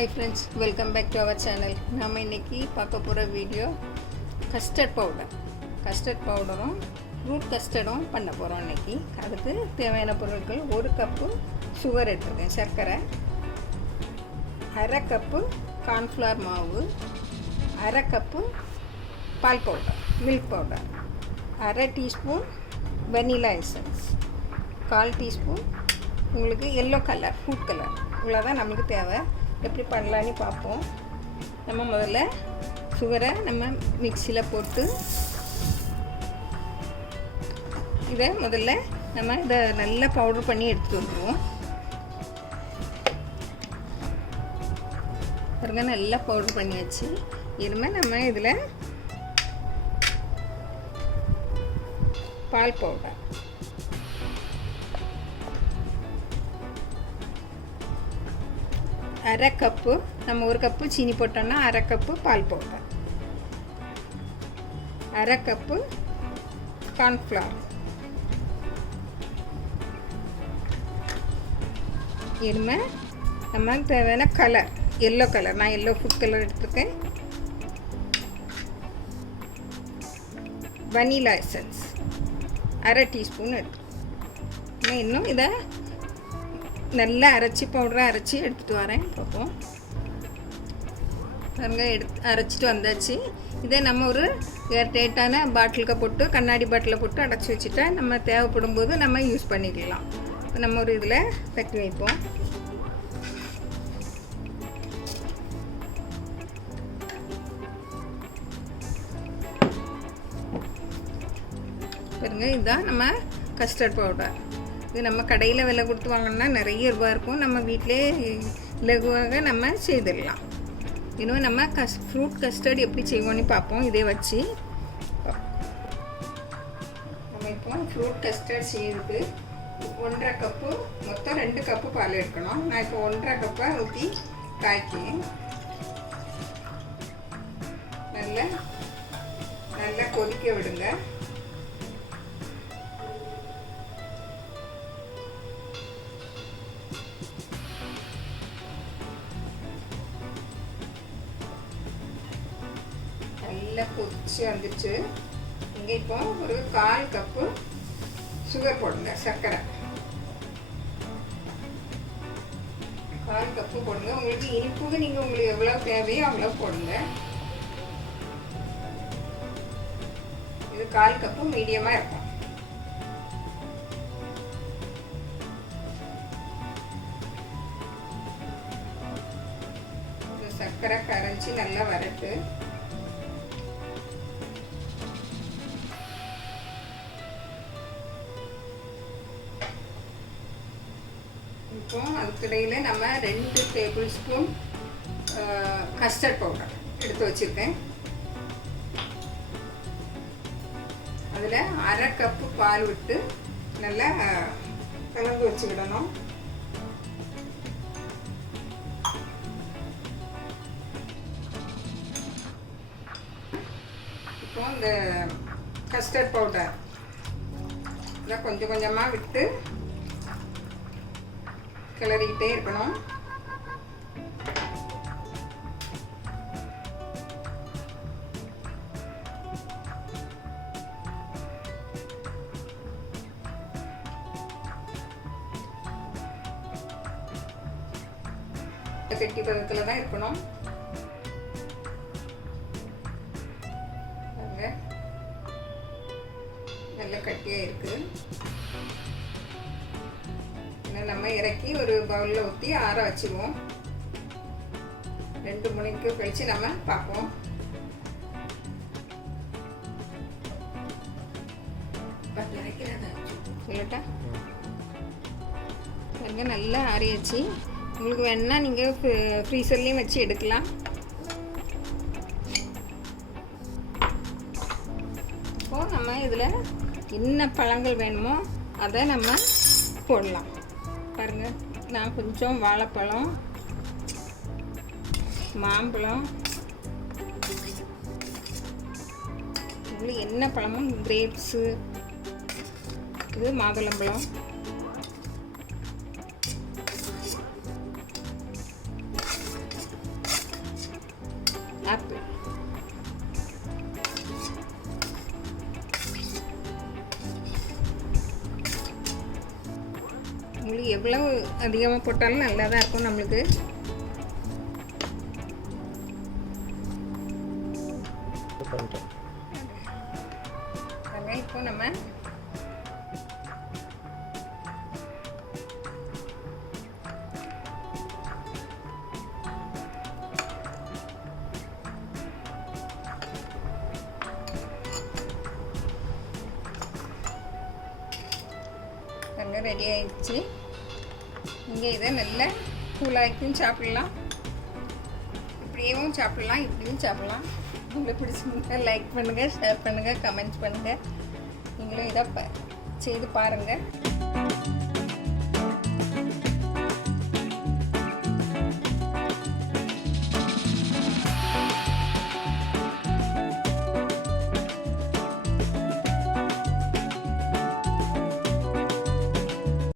Hi friends, welcome back to our channel. நாம் இன்னைக்கு பார்க்க போகிற வீடியோ கஸ்டர்ட் பவுடரும் ஃப்ரூட் கஸ்டர்டும் பண்ண போகிறோம் இன்னைக்கு. அதுக்கு தேவையான பொருட்கள் 1 கப்பு சுகர் எடுத்துருக்கேன், சர்க்கரை, 1/2 கப்பு கார்ன்ஃப்ளவர் மாவு, 1/2 கப்பு பால் powder, milk powder, 1/2 teaspoon vanilla essence, 1/4 teaspoon உங்களுக்கு எல்லோ கலர், ஃபுட் கலர். இவ்வளோதான் நம்மளுக்கு தேவை. எப்படி பண்ணலான்னு பார்ப்போம். நம்ம முதல்ல சுகரை நம்ம மிக்சியில் போட்டு இதை முதல்ல நம்ம இதை நல்லா பவுடர் பண்ணி எடுத்துகிட்டு வந்துடுவோம். பாருங்க, நல்லா பவுடர் பண்ணியாச்சு. இனிமேல் நம்ம இதில் பால் பவுடர், அரை கப்பு, நம்ம 1 கப்பு சீனி போட்டோம்னா 1/2 கப்பு பால் பவுடர், 1/2 கப்பு கார்ன்ஃப்ளவர், இனிமே நமக்கு தேவையான கலர் எல்லோ கலர், நான் எல்லோ ஃபுட் கலர் எடுத்துருக்கேன், வனிலா எசன்ஸ் 1/2 டீஸ்பூன் எடுத்துருக்கேன். இன்னும் இதை நல்லா பவுடரை அரைச்சி எடுத்துகிட்டு வரேன். பார்ப்போம். பாருங்க, அரைச்சிட்டு வந்தாச்சு. இதை நம்ம ஒரு ஏர்டைட்டான பாட்டிலுக்கு போட்டு, கண்ணாடி பாட்டிலில் போட்டு அடைச்சி வச்சுட்டா நம்ம தேவைப்படும் போது நம்ம யூஸ் பண்ணிக்கலாம். நம்ம ஒரு இதில் கட்டி வைப்போம். பாருங்க, இதுதான் நம்ம கஸ்டர்ட் பவுடர். இது நம்ம கடையில் விலை கொடுத்து வாங்கினா நிறைய ரூபா இருக்கும். நம்ம வீட்டிலே லகுவாக நம்ம செய்திடலாம். இன்னும் நம்ம ஃப்ரூட் கஸ்டர்ட் எப்படி செய்வோன்னு பார்ப்போம். இதே வச்சு நம்ம இப்போ ஃப்ரூட் கஸ்டர்ட் செய்யுது 1/2 கப்பு, மொத்தம் 2 கப்பு பால் எடுக்கணும். நான் இப்போ 1/2 கப்பை ஊற்றி காய்க்கிறேன். நல்லா கொதிக்க விடுங்க. நல்லா கொதிச்சு வந்துச்சு. இங்கே இப்போ ஒரு 1/4 கப்பு சுகர் போடுங்க, சர்க்கரை 1/4 கப்பு போடுங்க. உங்களுக்கு இனிப்புக்கு நீங்கள் உங்களுக்கு எவ்வளோ தேவையோ அவ்வளோ போடுங்க. இது 1/4 கப்பு மீடியமாக இருக்கும். சர்க்கரை கரைச்சி நல்லா வரட்டு. இப்போ அதுக்கிடையில் நம்ம 2 டேபிள் ஸ்பூன் கஸ்டர்ட் பவுடர் எடுத்து வச்சுருக்கேன். அதில் 1/2 கப்பு பால் விட்டு நல்லா கலந்து வச்சுக்கிடணும். இப்போ இந்த கஸ்டர்ட் பவுடர் இதை கொஞ்சம் கொஞ்சமாக விட்டு கிளறிக்கிட்டே இருக்கணும். கெட்டி பதத்தில் தான் இருக்கணும். நல்ல கட்டியாக இருக்கு. நம்ம இறக்கி ஒரு பவுலில் ஊற்றி ஆற வச்சுருவோம். 2 மணிக்கு கழித்து நம்ம பார்ப்போம். சொல்லட்டா? நல்லா ஆறியாச்சு. உங்களுக்கு வேணா நீங்கள் ஃப்ரீசர்லேயும் வச்சு எடுக்கலாம். இப்போது நம்ம இதில் என்ன பழங்கள் வேணுமோ அதை நம்ம போடலாம். பாருங்கள், நான் கொஞ்சம் வாழைப்பழம், மாம்பழம், உங்களுக்கு என்ன பழமும், கிரேப்ஸு, இது மாதுளம்பழம், உங்களுக்கு எவ்வளோ அதிகமாக போட்டாலும் நல்லா தான் இருக்கும் நம்மளுக்கு. இப்போ நம்ம ரெடி ஆயிடுச்சு. நீங்கள் இதை நல்லா கூலாக்கியும் சாப்பிட்லாம், இப்படியும் சாப்பிட்லாம், இப்படியும் சாப்பிட்லாம். உங்களுக்கு பிடிச்சிருந்தா லைக் பண்ணுங்கள், ஷேர் பண்ணுங்கள், கமெண்ட்ஸ் பண்ணுங்கள். நீங்களும் இதை செய்து பாருங்கள்.